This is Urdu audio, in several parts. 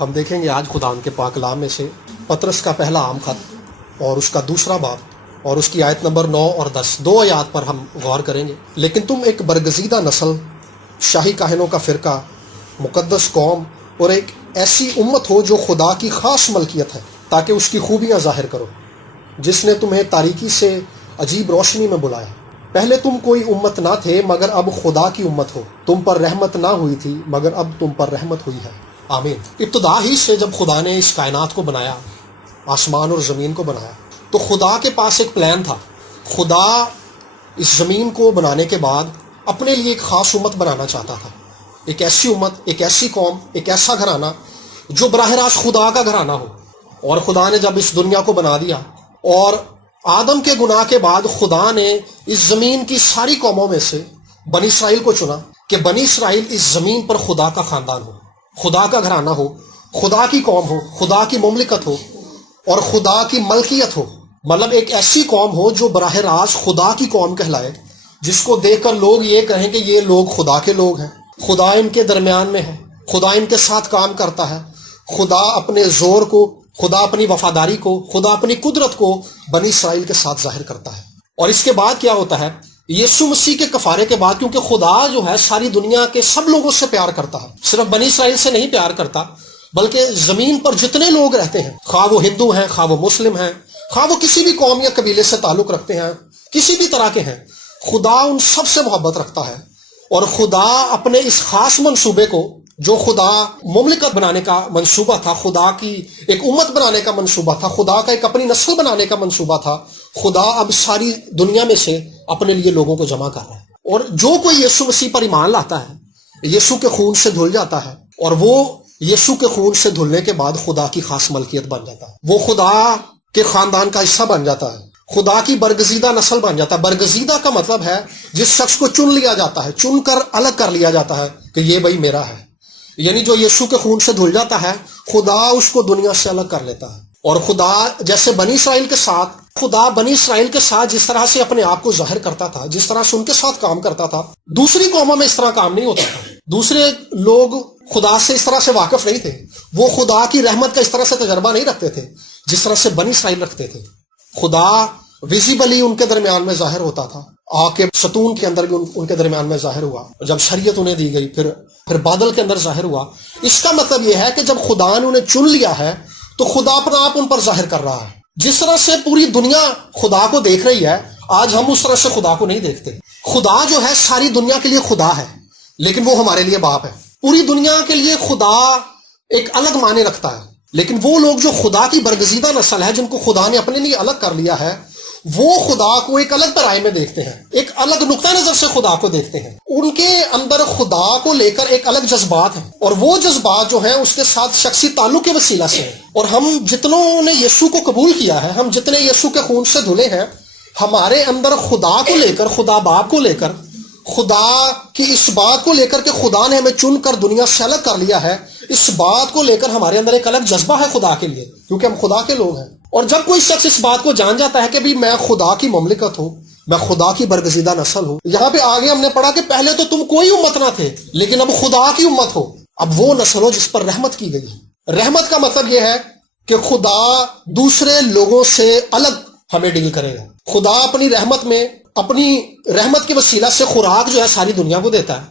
ہم دیکھیں گے آج خدا کے پاک کلام میں سے پطرس کا پہلا عام خط اور اس کا دوسرا باب اور اس کی آیت نمبر 9 اور 10، دو آیات پر ہم غور کریں گے۔ لیکن تم ایک برگزیدہ نسل، شاہی کاہنوں کا فرقہ، مقدس قوم اور ایک ایسی امت ہو جو خدا کی خاص ملکیت ہے، تاکہ اس کی خوبیاں ظاہر کرو، جس نے تمہیں تاریکی سے عجیب روشنی میں بلایا۔ پہلے تم کوئی امت نہ تھے مگر اب خدا کی امت ہو، تم پر رحمت نہ ہوئی تھی مگر اب تم پر رحمت ہوئی ہے۔ آمین۔ ابتدا ہی سے جب خدا نے اس کائنات کو بنایا، آسمان اور زمین کو بنایا، تو خدا کے پاس ایک پلان تھا۔ خدا اس زمین کو بنانے کے بعد اپنے لیے ایک خاص امت بنانا چاہتا تھا، ایک ایسی امت، ایک ایسی قوم، ایک ایسا گھرانہ جو براہ راست خدا کا گھرانہ ہو۔ اور خدا نے جب اس دنیا کو بنا دیا اور آدم کے گناہ کے بعد خدا نے اس زمین کی ساری قوموں میں سے بنی اسرائیل کو چنا کہ بنی اسرائیل اس زمین پر خدا کا خاندان ہو، خدا کا گھرانہ ہو، خدا کی قوم ہو، خدا کی مملکت ہو اور خدا کی ملکیت ہو۔ مطلب ایک ایسی قوم ہو جو براہ راست خدا کی قوم کہلائے، جس کو دیکھ کر لوگ یہ کہیں کہ یہ لوگ خدا کے لوگ ہیں، خدا ان کے درمیان میں ہے، خدا ان کے ساتھ کام کرتا ہے، خدا اپنے زور کو، خدا اپنی وفاداری کو، خدا اپنی قدرت کو بنی اسرائیل کے ساتھ ظاہر کرتا ہے۔ اور اس کے بعد کیا ہوتا ہے؟ یسوع مسیح کے کفارے کے بعد، کیونکہ خدا جو ہے ساری دنیا کے سب لوگوں سے پیار کرتا ہے، صرف بنی اسرائیل سے نہیں پیار کرتا، بلکہ زمین پر جتنے لوگ رہتے ہیں، خواہ وہ ہندو ہیں، خواہ وہ مسلم ہیں، خواہ وہ کسی بھی قوم یا قبیلے سے تعلق رکھتے ہیں، کسی بھی طرح کے ہیں، خدا ان سب سے محبت رکھتا ہے۔ اور خدا اپنے اس خاص منصوبے کو، جو خدا مملکت بنانے کا منصوبہ تھا، خدا کی ایک امت بنانے کا منصوبہ تھا، خدا کا ایک اپنی نسل بنانے کا منصوبہ تھا، خدا اب ساری دنیا میں سے اپنے لیے لوگوں کو جمع کر رہا ہے۔ اور جو کوئی یسوع مسیح پر ایمان لاتا ہے، یسوع کے خون سے دھل جاتا ہے، اور وہ یسوع کے خون سے دھلنے کے بعد خدا کی خاص ملکیت بن جاتا ہے، وہ خدا کے خاندان کا حصہ بن جاتا ہے، خدا کی برگزیدہ نسل بن جاتا ہے۔ برگزیدہ کا مطلب ہے جس شخص کو چن لیا جاتا ہے، چن کر الگ کر لیا جاتا ہے کہ یہ بھائی میرا ہے۔ یعنی جو یسوع کے خون سے دھل جاتا ہے، خدا اس کو دنیا سے الگ کر لیتا ہے۔ اور خدا جیسے بنی اسرائیل کے ساتھ، خدا بنی اسرائیل کے ساتھ جس طرح سے اپنے آپ کو ظاہر کرتا تھا، جس طرح سے ان کے ساتھ کام کرتا تھا، دوسری قوموں میں اس طرح کام نہیں ہوتا تھا۔ دوسرے لوگ خدا سے اس طرح سے واقف نہیں تھے، وہ خدا کی رحمت کا اس طرح سے تجربہ نہیں رکھتے تھے جس طرح سے بنی اسرائیل رکھتے تھے۔ خدا ویزیبلی ان کے درمیان میں ظاہر ہوتا تھا، آگ کے ستون کے اندر بھی ان کے درمیان میں ظاہر ہوا، جب شریعت انہیں دی گئی، پھر بادل کے اندر ظاہر ہوا۔ اس کا مطلب یہ ہے کہ جب خدا نے انہیں چن لیا ہے تو خدا اپنا آپ ان پر ظاہر کر رہا ہے۔ جس طرح سے پوری دنیا خدا کو دیکھ رہی ہے، آج ہم اس طرح سے خدا کو نہیں دیکھتے۔ خدا جو ہے ساری دنیا کے لیے خدا ہے، لیکن وہ ہمارے لیے باپ ہے۔ پوری دنیا کے لیے خدا ایک الگ معنی رکھتا ہے، لیکن وہ لوگ جو خدا کی برگزیدہ نسل ہے، جن کو خدا نے اپنے لیے الگ کر لیا ہے، وہ خدا کو ایک الگ پیرائی میں دیکھتے ہیں، ایک الگ نقطہ نظر سے خدا کو دیکھتے ہیں۔ ان کے اندر خدا کو لے کر ایک الگ جذبات ہیں، اور وہ جذبات جو ہیں اس کے ساتھ شخصی تعلق کے وسیلہ سے ہیں۔ اور ہم جتنوں نے یسوع کو قبول کیا ہے، ہم جتنے یسوع کے خون سے دھلے ہیں، ہمارے اندر خدا کو لے کر، خدا باپ کو لے کر، خدا کی اس بات کو لے کر کہ خدا نے ہمیں چن کر دنیا سے الگ کر لیا ہے، اس بات کو لے کر ہمارے اندر ایک الگ جذبہ ہے خدا کے لیے، کیونکہ ہم خدا کے لوگ ہیں۔ اور جب کوئی شخص اس بات کو جان جاتا ہے کہ بھی میں خدا کی مملکت ہوں، میں خدا کی برگزیدہ نسل ہوں، یہاں پہ آگے ہم نے پڑھا کہ پہلے تو تم کوئی امت نہ تھے لیکن اب خدا کی امت ہو، اب وہ نسل ہو جس پر رحمت کی گئی ہے۔ رحمت کا مطلب یہ ہے کہ خدا دوسرے لوگوں سے الگ ہمیں ڈیل کرے گا۔ خدا اپنی رحمت میں، اپنی رحمت کے وسیلہ سے خوراک جو ہے ساری دنیا کو دیتا ہے،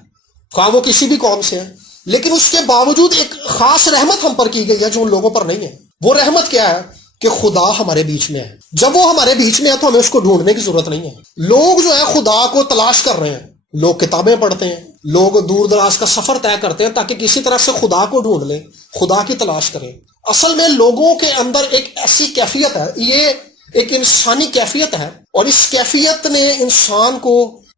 خواہ وہ کسی بھی قوم سے ہے، لیکن اس کے باوجود ایک خاص رحمت ہم پر کی گئی ہے جو ان لوگوں پر نہیں ہے۔ وہ رحمت کیا ہے؟ کہ خدا ہمارے بیچ میں ہے۔ جب وہ ہمارے بیچ میں ہے تو ہمیں اس کو ڈھونڈنے کی ضرورت نہیں ہے۔ لوگ جو ہے خدا کو تلاش کر رہے ہیں، لوگ کتابیں پڑھتے ہیں، لوگ دور دراز کا سفر طے کرتے ہیں تاکہ کسی طرح سے خدا کو ڈھونڈ لیں، خدا کی تلاش کریں۔ اصل میں لوگوں کے اندر ایک ایسی کیفیت ہے، یہ ایک انسانی کیفیت ہے، اور اس کیفیت نے انسان کو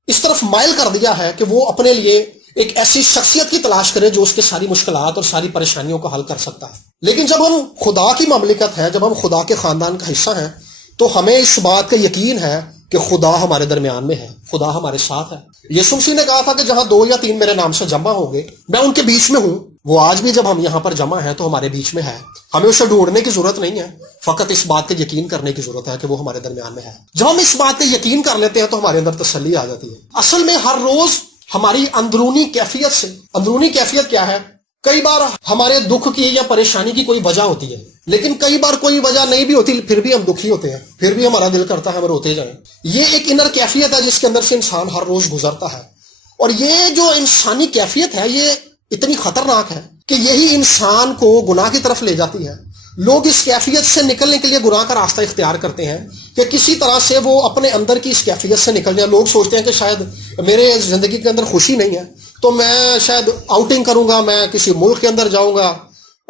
اس طرف مائل کر دیا ہے کہ وہ اپنے لیے ایک ایسی شخصیت کی تلاش کرے جو اس کے ساری مشکلات اور ساری پریشانیوں کو حل کر سکتا ہے۔ لیکن جب ہم خدا کی مملکت ہے، جب ہم خدا کے خاندان کا حصہ ہیں، تو ہمیں اس بات کا یقین ہے کہ خدا ہمارے درمیان میں ہے، خدا ہمارے ساتھ ہے۔ یسوع مسیح نے کہا تھا کہ جہاں 2 یا 3 میرے نام سے جمع ہوں گے، میں ان کے بیچ میں ہوں۔ وہ آج بھی جب ہم یہاں پر جمع ہیں تو ہمارے بیچ میں ہے، ہمیں اسے ڈھونڈنے کی ضرورت نہیں ہے، فقط اس بات کے یقین کرنے کی ضرورت ہے کہ وہ ہمارے درمیان میں ہے۔ جب ہم اس بات پہ یقین کر لیتے ہیں تو ہمارے اندر تسلی آ جاتی ہے۔ اصل میں ہر روز ہماری اندرونی کیفیت سے، اندرونی کیفیت کیا ہے؟ کئی بار ہمارے دکھ کی یا پریشانی کی کوئی وجہ ہوتی ہے، لیکن کئی بار کوئی وجہ نہیں بھی ہوتی، پھر بھی ہم دکھی ہوتے ہیں، پھر بھی ہمارا دل کرتا ہے ہم روتے جائیں۔ یہ ایک انر کیفیت ہے جس کے اندر سے انسان ہر روز گزرتا ہے، اور یہ جو انسانی کیفیت ہے یہ اتنی خطرناک ہے کہ یہی انسان کو گناہ کی طرف لے جاتی ہے۔ لوگ اس کیفیت سے نکلنے کے لیے گناہ کا راستہ اختیار کرتے ہیں کہ کسی طرح سے وہ اپنے اندر کی اس کیفیت سے نکل جائیں۔ لوگ سوچتے ہیں کہ شاید میرے زندگی کے اندر خوشی نہیں ہے تو میں شاید آؤٹنگ کروں گا، میں کسی ملک کے اندر جاؤں گا،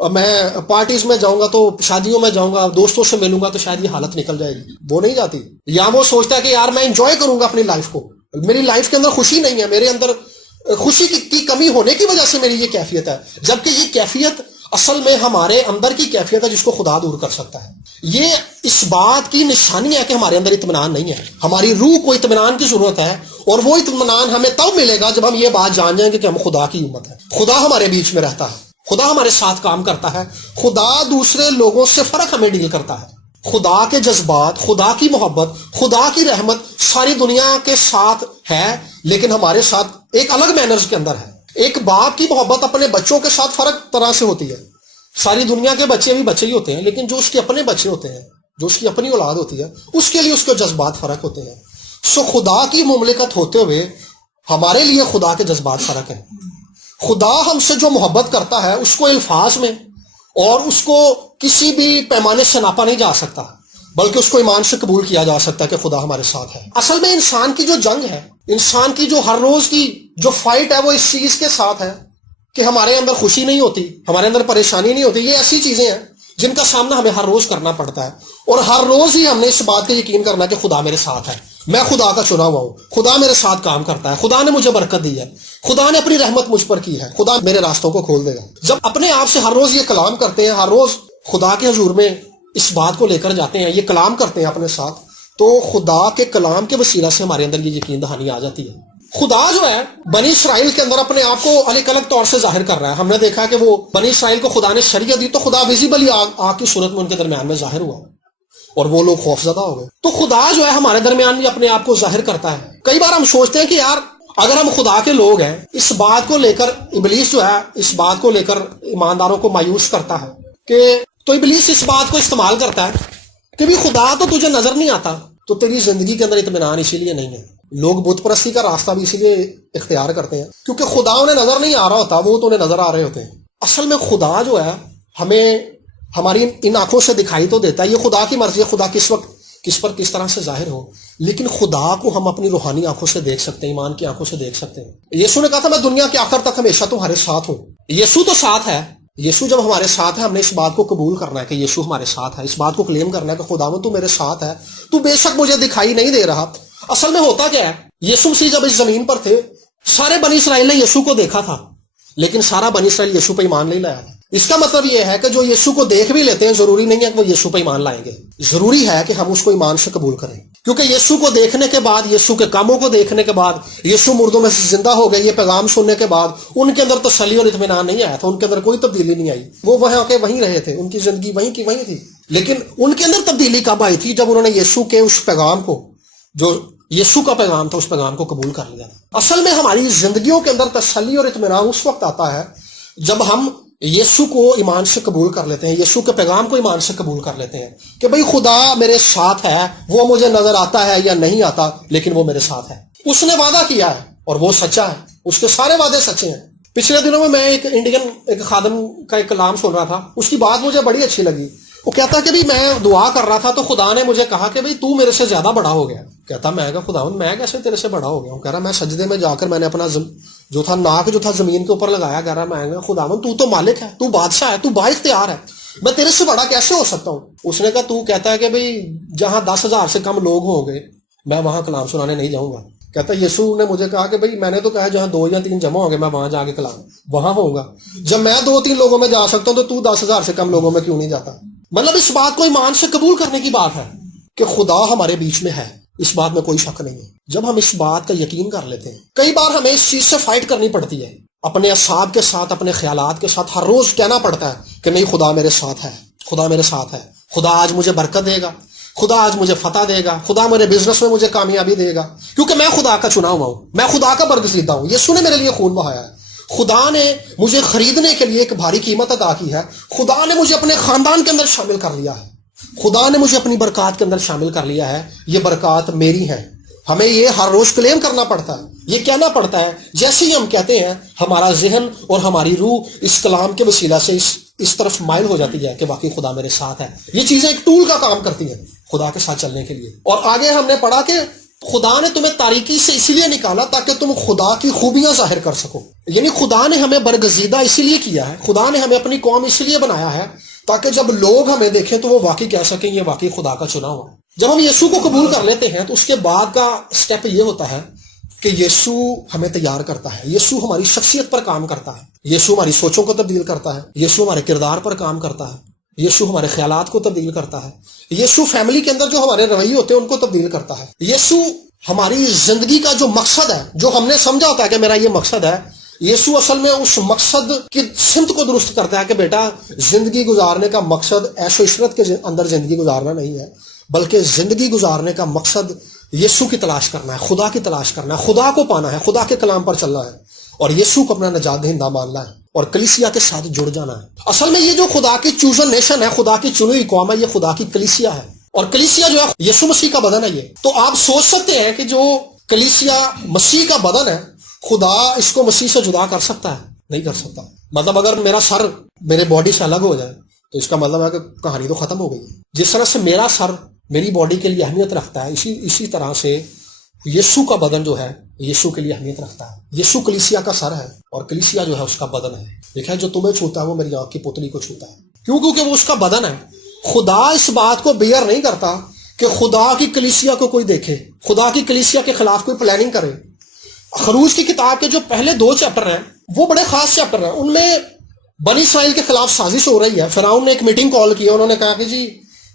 میں پارٹیز میں جاؤں گا، تو شادیوں میں جاؤں گا، دوستوں سے ملوں گا تو شاید یہ حالت نکل جائے گی۔ وہ نہیں جاتی۔ یا وہ سوچتا ہے کہ یار میں انجوائے کروں گا اپنی لائف کو، میری لائف کے اندر خوشی نہیں ہے، میرے اندر خوشی کی کمی ہونے کی وجہ سے میری یہ کیفیت ہے، جبکہ یہ کیفیت اصل میں ہمارے اندر کی کیفیت ہے جس کو خدا دور کر سکتا ہے۔ یہ اس بات کی نشانی ہے کہ ہمارے اندر اطمینان نہیں ہے، ہماری روح کو اطمینان کی ضرورت ہے، اور وہ اطمینان ہمیں تب ملے گا جب ہم یہ بات جان جائیں گے کہ ہم خدا کی امت ہے، خدا ہمارے بیچ میں رہتا ہے، خدا ہمارے ساتھ کام کرتا ہے، خدا دوسرے لوگوں سے فرق ہمیں ڈیل کرتا ہے۔ خدا کے جذبات، خدا کی محبت، خدا کی رحمت ساری دنیا کے ساتھ ہے، لیکن ہمارے ساتھ ایک الگ مینرز کے اندر ہے۔ ایک باپ کی محبت اپنے بچوں کے ساتھ فرق طرح سے ہوتی ہے۔ ساری دنیا کے بچے بھی بچے ہی ہوتے ہیں، لیکن جو اس کے اپنے بچے ہوتے ہیں، جو اس کی اپنی اولاد ہوتی ہے، اس کے لیے اس کے جذبات فرق ہوتے ہیں۔ سو خدا کی مملکت ہوتے ہوئے ہمارے لیے خدا کے جذبات فرق ہیں۔ خدا ہم سے جو محبت کرتا ہے اس کو الفاظ میں اور اس کو کسی بھی پیمانے سے ناپا نہیں جا سکتا، بلکہ اس کو ایمان سے قبول کیا جا سکتا ہے کہ خدا ہمارے ساتھ ہے۔ اصل میں انسان کی جو جنگ ہے، انسان کی جو ہر روز کی جو فائٹ ہے، وہ اس چیز کے ساتھ ہے کہ ہمارے اندر خوشی نہیں ہوتی، ہمارے اندر پریشانی نہیں ہوتی۔ یہ ایسی چیزیں ہیں جن کا سامنا ہمیں ہر روز کرنا پڑتا ہے، اور ہر روز ہی ہم نے اس بات کا یقین کرنا ہے کہ خدا میرے ساتھ ہے، میں خدا کا چنا ہوا ہوں، خدا میرے ساتھ کام کرتا ہے، خدا نے مجھے برکت دی ہے، خدا نے اپنی رحمت مجھ پر کی ہے، خدا میرے راستوں کو کھول دے گا۔ جب اپنے آپ سے ہر روز یہ کلام کرتے ہیں، ہر روز خدا کے حضور میں اس بات کو لے کر جاتے ہیں، یہ کلام کرتے ہیں اپنے ساتھ، تو خدا کے کلام کے وسیلہ سے ہمارے اندر یہ یقین دہانی آ جاتی ہے۔ خدا جو ہے بنی اسرائیل کے اندر اپنے آپ کو الگ الگ طور سے ظاہر کر رہا ہے۔ ہم نے دیکھا کہ وہ بنی اسرائیل کو خدا نے شریعت دی تو خدا ویزیبلی آگ کی صورت میں ان کے درمیان میں ظاہر ہوا، اور وہ لوگ خوف زدہ ہو گئے۔ تو خدا جو ہے ہمارے درمیان بھی اپنے آپ کو ظاہر کرتا ہے۔ کئی بار ہم سوچتے ہیں کہ یار اگر ہم خدا کے لوگ ہیں، اس بات کو لے کر ابلیس جو ہے اس بات کو لے کر ایمانداروں کو مایوس کرتا ہے کہ تو ابلیس اس بات کو استعمال کرتا ہے کہ بھی خدا تو تجھے نظر نہیں آتا، تو تیری زندگی کے اندر اطمینان اسی لیے نہیں ہے۔ لوگ بت پرستی کا راستہ بھی اسی لیے اختیار کرتے ہیں کیونکہ خدا انہیں نظر نہیں آ رہا ہوتا، وہ تو انہیں نظر آ رہے ہوتے ہیں۔ اصل میں خدا جو ہے ہمیں ہماری ان آنکھوں سے دکھائی تو دیتا ہے، یہ خدا کی مرضی ہے خدا کس وقت کس پر کس طرح سے ظاہر ہو، لیکن خدا کو ہم اپنی روحانی آنکھوں سے دیکھ سکتے ہیں، ایمان کی آنکھوں سے دیکھ سکتے ہیں۔ یسوع نے کہا تھا میں دنیا کے آخر تک ہمیشہ تمہارے ساتھ ہوں۔ یسوع تو ساتھ ہے، یسوع جب ہمارے ساتھ ہے ہم نے اس بات کو قبول کرنا ہے کہ یسوع ہمارے ساتھ ہے، اس بات کو کلیم کرنا ہے کہ خداوند تو میرے ساتھ ہے، تو بے شک مجھے دکھائی نہیں دے رہا۔ اصل میں ہوتا کیا ہے، یسوع مسیح جب اس زمین پر تھے سارے بنی اسرائیل نے یسوع کو دیکھا تھا، لیکن سارا بنی اسرائیل یسوع پہ ایمان نہیں لایا۔ اس کا مطلب یہ ہے کہ جو یسوع کو دیکھ بھی لیتے ہیں ضروری نہیں ہے کہ وہ یسوع پہ ایمان لائیں گے، ضروری ہے کہ ہم اس کو ایمان سے قبول کریں، کیونکہ یسوع کو دیکھنے کے بعد، یسوع کے کاموں کو دیکھنے کے بعد، یسوع مردوں میں سے زندہ ہو گئے یہ پیغام سننے کے بعد ان کے اندر تسلی اور اطمینان نہیں آیا تھا، ان کے اندر کوئی تبدیلی نہیں آئی، وہ وہاں کے وہیں رہے تھے، ان کی زندگی وہیں کی وہیں تھی۔ لیکن ان کے اندر تبدیلی کب آئی تھی؟ جب انہوں نے یسوع کے اس پیغام کو، جو یسوع کا پیغام تھا، اس پیغام کو قبول کر لیا تھا۔ اصل میں ہماری زندگیوں کے اندر تسلی اور اطمینان اس وقت آتا ہے جب ہم یسوع کو ایمان سے قبول کر لیتے ہیں، یسوع کے پیغام کو ایمان سے قبول کر لیتے ہیں کہ بھئی خدا میرے ساتھ ہے، وہ مجھے نظر آتا ہے یا نہیں آتا لیکن وہ میرے ساتھ ہے، اس نے وعدہ کیا ہے اور وہ سچا ہے، اس کے سارے وعدے سچے ہیں۔ پچھلے دنوں میں ایک انڈین ایک خادم کا ایک کلام سن رہا تھا، اس کی بات مجھے بڑی اچھی لگی۔ وہ کہتا کہ میں دعا کر رہا تھا تو خدا نے مجھے کہا کہ تو میرے سے زیادہ بڑا ہو گیا۔ کہتا میں کہا خداوند میں کیسے تیرے سے بڑا ہو گیا ہوں؟ کہہ رہا میں سجدے میں جا کر میں نے اپنا جو تھا ناک جو تھا زمین کے اوپر لگایا، کہہ رہا میں کہا خداوند تو مالک ہے، تو بادشاہ ہے، تو با اختیار ہے، میں تیرے سے بڑا کیسے ہو سکتا ہوں؟ اس نے کہا تو کہتا ہے کہ جہاں 10,000 سے کم لوگ ہوں گے میں وہاں کلام سنانے نہیں جاؤں گا۔ کہتا یسوع نے مجھے کہا کہ میں نے تو کہا جہاں 2 یا 3 جمع ہوں گے میں وہاں جا کے کلام وہاں ہوں گا، جب میں 2-3 لوگوں میں جا سکتا ہوں تو 10,000 سے کم لوگوں میں کیوں نہیں جاتا؟ مطلب اس بات کو ایمان سے قبول کرنے کی بات ہے کہ خدا ہمارے بیچ میں ہے، اس بات میں کوئی شک نہیں ہے۔ جب ہم اس بات کا یقین کر لیتے ہیں، کئی بار ہمیں اس چیز سے فائٹ کرنی پڑتی ہے، اپنے اعصاب کے ساتھ، اپنے خیالات کے ساتھ ہر روز کہنا پڑتا ہے کہ نہیں خدا میرے ساتھ ہے، خدا میرے ساتھ ہے، خدا آج مجھے برکت دے گا، خدا آج مجھے فتح دے گا، خدا میرے بزنس میں مجھے کامیابی دے گا، کیونکہ میں خدا کا چنا ہوا ہوں، میں خدا کا برگزیدہ ہوں، یسوع نے میرے لیے خون بہایا ہے، خدا نے مجھے خریدنے کے لیے ایک بھاری قیمت ادا کی ہے. خدا نے مجھے اپنے خاندان کے اندر شامل کر لیا ہے. خدا نے مجھے اپنی برکات کے اندر شامل کر لیا ہے. یہ برکات میری ہیں. ہمیں یہ ہر روز کلیم کرنا پڑتا ہے, یہ کہنا پڑتا ہے. جیسے ہی ہم کہتے ہیں ہمارا ذہن اور ہماری روح اس کلام کے وسیلہ سے اس طرف مائل ہو جاتی ہے کہ واقعی خدا میرے ساتھ ہے. یہ چیزیں ایک ٹول کا کام کرتی ہیں خدا کے ساتھ چلنے کے لیے. اور آگے ہم نے پڑھا کہ خدا نے تمہیں تاریکی سے اسی لیے نکالا تاکہ تم خدا کی خوبیاں ظاہر کر سکو. یعنی خدا نے ہمیں برگزیدہ اسی لیے کیا ہے, خدا نے ہمیں اپنی قوم اسی لیے بنایا ہے تاکہ جب لوگ ہمیں دیکھیں تو وہ واقعی کہہ سکیں یہ واقعی خدا کا چنا ہوا. جب ہم یسوع کو قبول کر لیتے ہیں تو اس کے بعد کا سٹیپ یہ ہوتا ہے کہ یسوع ہمیں تیار کرتا ہے. یسوع ہماری شخصیت پر کام کرتا ہے. یسوع ہماری سوچوں کو تبدیل کرتا ہے. یسوع ہمارے کردار پر کام کرتا ہے. یسوع ہمارے خیالات کو تبدیل کرتا ہے. یسوع فیملی کے اندر جو ہمارے رویے ہوتے ہیں ان کو تبدیل کرتا ہے. یسوع ہماری زندگی کا جو مقصد ہے, جو ہم نے سمجھا ہوتا ہے کہ میرا یہ مقصد ہے, یسوع اصل میں اس مقصد کی سمت کو درست کرتا ہے کہ بیٹا زندگی گزارنے کا مقصد عیش و عشرت کے اندر زندگی گزارنا نہیں ہے, بلکہ زندگی گزارنے کا مقصد یسوع کی تلاش کرنا ہے, خدا کی تلاش کرنا ہے, خدا کو پانا ہے, خدا کے کلام پر چلنا ہے اور یسوع کو اپنا نجات دہندہ ماننا ہے اور کلیسیا کے ساتھ جڑ جانا ہے. اصل میں یہ جو خدا کی چوزن نیشن ہے, خدا کی چنی ہوئی قوم ہے, یہ خدا کی کلیسیا ہے. اور کلیسیا جو ہے یسوع مسیح کا بدن ہے. یہ تو آپ سوچ سکتے ہیں کہ جو کلیسیا مسیح کا بدن ہے, خدا اس کو مسیح سے جدا کر سکتا ہے؟ نہیں کر سکتا. مطلب اگر میرا سر میرے باڈی سے الگ ہو جائے تو اس کا مطلب ہے کہ کہانی تو ختم ہو گئی. جس طرح سے میرا سر میری باڈی کے لیے اہمیت رکھتا ہے, اسی طرح سے یسوع کا بدن جو ہے یسوع کے لیے اہمیت رکھتا ہے. یسوع کلیسیا کا سر ہے اور کلیسیا جو ہے اس کا بدن ہے. دیکھا جو تمہیں چھوتا ہے وہ میری آنکھ کی پتلی کو چھوتا ہے. کیوں؟ کیونکہ وہ اس کا بدن ہے. خدا اس بات کو بیئر نہیں کرتا کہ خدا کی کلیسیا کو کوئی دیکھے, خدا کی کلیسیا کے خلاف کوئی پلاننگ کرے. خروج کی کتاب کے جو پہلے 2 چیپٹر ہیں وہ بڑے خاص چیپٹر ہیں. ان میں بنی اسرائیل کے خلاف سازش ہو رہی ہے. فرعون نے ایک میٹنگ کال کی, انہوں نے کہا کہ جی,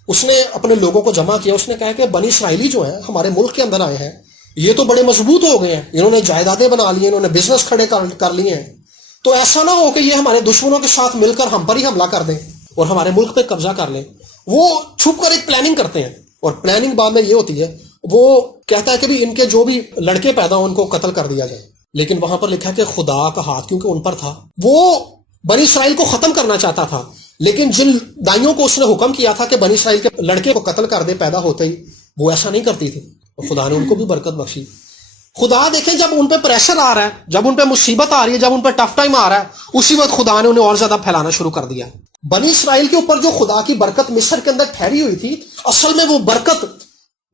اس نے اپنے لوگوں کو جمع کیا, اس نے کہا کہ بنی اسرائیلی جو ہیں ہمارے ملک کے اندر آئے ہیں, یہ تو بڑے مضبوط ہو گئے ہیں, انہوں نے جائیدادیں بنا لی ہیں, انہوں نے بزنس کھڑے کر لیے ہیں, تو ایسا نہ ہو کہ یہ ہمارے دشمنوں کے ساتھ مل کر ہم پر ہی حملہ کر دیں اور ہمارے ملک پہ قبضہ کر لیں. وہ چھپ کر ایک پلاننگ کرتے ہیں اور پلاننگ بعد میں یہ ہوتی ہے, وہ کہتا ہے کہ بھی ان کے جو بھی لڑکے پیدا ہوں ان کو قتل کر دیا جائے. لیکن وہاں پر لکھا کہ خدا کا ہاتھ کیونکہ ان پر تھا, وہ بنی اسرائیل کو ختم کرنا چاہتا تھا, لیکن جن دائیوں کو اس نے حکم کیا تھا کہ بنی اسرائیل کے لڑکے کو قتل کر دے پیدا ہوتے ہی, وہ ایسا نہیں کرتی تھی. خدا نے ان کو بھی برکت بخشی. خدا دیکھیں جب ان پہ پریشر آ رہا ہے, جب ان پہ مصیبت آ رہی ہے, جب ان پہ ٹف ٹائم آ رہا ہے, اسی وقت خدا نے انہیں اور زیادہ پھیلانا شروع کر دیا. بنی اسرائیل کے اوپر جو خدا کی برکت مصر کے اندر ٹھہری ہوئی تھی, اصل میں وہ برکت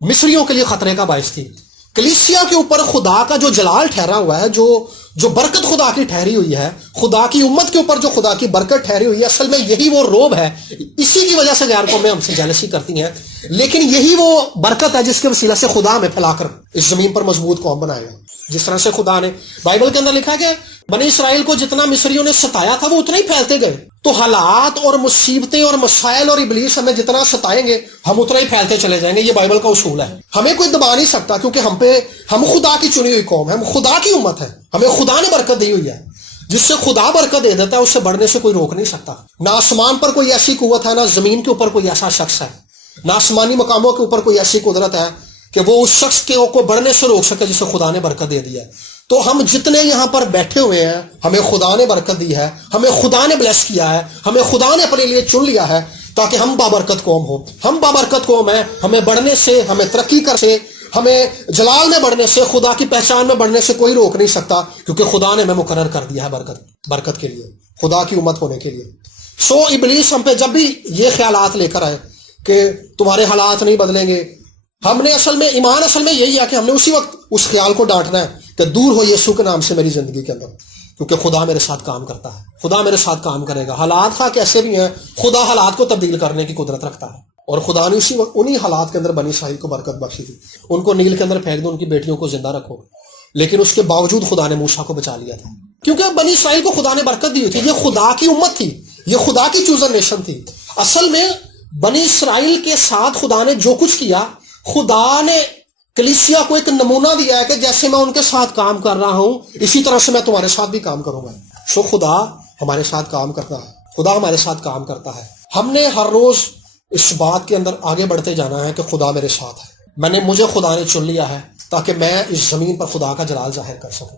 مصریوں کے لیے خطرے کا باعث تھی. کلیسیا کے اوپر خدا کا جو جلال ٹھہرا ہوا ہے, جو برکت خدا کی ٹھہری ہوئی ہے, خدا کی امت کے اوپر جو خدا کی برکت ٹھہری ہوئی ہے, اصل میں یہی وہ روب ہے. اسی کی وجہ سے غیر قومیں ہم سے جیلسی کرتی ہیں, لیکن یہی وہ برکت ہے جس کے وسیلہ سے خدا ہمیں پھیلا کر اس زمین پر مضبوط قوم بنائے گا. جس طرح سے خدا نے بائبل کے اندر لکھا کہ بنی اسرائیل کو جتنا مصریوں نے ستایا تھا وہ اتنا ہی پھیلتے گئے. تو حالات اور مصیبتیں اور مسائل اور ابلیس ہمیں جتنا ستائیں گے ہم اتنا ہی پھیلتے چلے جائیں گے. یہ بائبل کا اصول ہے. ہمیں کوئی دبا نہیں سکتا کیونکہ ہم خدا کی چنی ہوئی قوم ہے, ہم خدا کی امت ہے, ہمیں خدا نے برکت دی ہوئی ہے. جس سے خدا برکت دے دیتا ہے اس سے بڑھنے سے کوئی روک نہیں سکتا. نہ آسمان پر کوئی ایسی قوت ہے, نہ زمین کے اوپر کوئی ایسا شخص ہے, نہ آسمانی مقاموں کے اوپر کوئی ایسی قدرت ہے کہ وہ اس شخص کو بڑھنے سے روک سکے جسے خدا نے برکت دے دی ہے. تو ہم جتنے یہاں پر بیٹھے ہوئے ہیں ہمیں خدا نے برکت دی ہے, ہمیں خدا نے بلیس کیا ہے, ہمیں خدا نے اپنے لیے چن لیا ہے تاکہ ہم بابرکت قوم ہو. ہم بابرکت قوم ہیں. ہمیں بڑھنے سے, ہمیں ترقی کر سے, ہمیں جلال میں بڑھنے سے, خدا کی پہچان میں بڑھنے سے کوئی روک نہیں سکتا کیونکہ خدا نے ہمیں مقرر کر دیا ہے برکت کے لیے, خدا کی امت ہونے کے لیے. سو ابلیس ہم پہ جب بھی یہ خیالات لے کر آئے کہ تمہارے حالات نہیں بدلیں گے, ہم نے ایمان اصل میں یہی ہے کہ ہم نے اسی وقت اس خیال کو ڈانٹنا ہے کہ دور ہو یسوع کے نام سے میری زندگی کے اندر, کیونکہ خدا میرے ساتھ کام کرتا ہے, خدا میرے ساتھ کام کرے گا. حالات خواہ کیسے بھی ہیں, خدا حالات کو تبدیل کرنے کی قدرت رکھتا ہے. اور خدا نے اسی وقت انہی حالات کے اندر بنی اسرائیل کو برکت بخشی تھی. ان کو نیل کے اندر پھینک دو, ان کی بیٹیوں کو زندہ رکھو, لیکن اس کے باوجود خدا نے موسیٰ کو بچا لیا تھا کیونکہ بنی اسرائیل کو خدا نے برکت دی ہوئی تھی. یہ خدا کی امت تھی, یہ خدا کی چوزن نیشن تھی. اصل میں بنی اسرائیل کے ساتھ خدا نے جو کچھ کیا, خدا نے کلیسیا کو ایک نمونہ دیا ہے کہ جیسے میں ان کے ساتھ کام کر رہا ہوں اسی طرح سے میں تمہارے ساتھ بھی کام کروں گا. سو خدا ہمارے ساتھ کام کرتا ہے, خدا ہمارے ساتھ کام کرتا ہے. ہم نے ہر روز اس بات کے اندر آگے بڑھتے جانا ہے کہ خدا میرے ساتھ ہے. مجھے خدا نے چن لیا ہے تاکہ میں اس زمین پر خدا کا جلال ظاہر کر سکوں.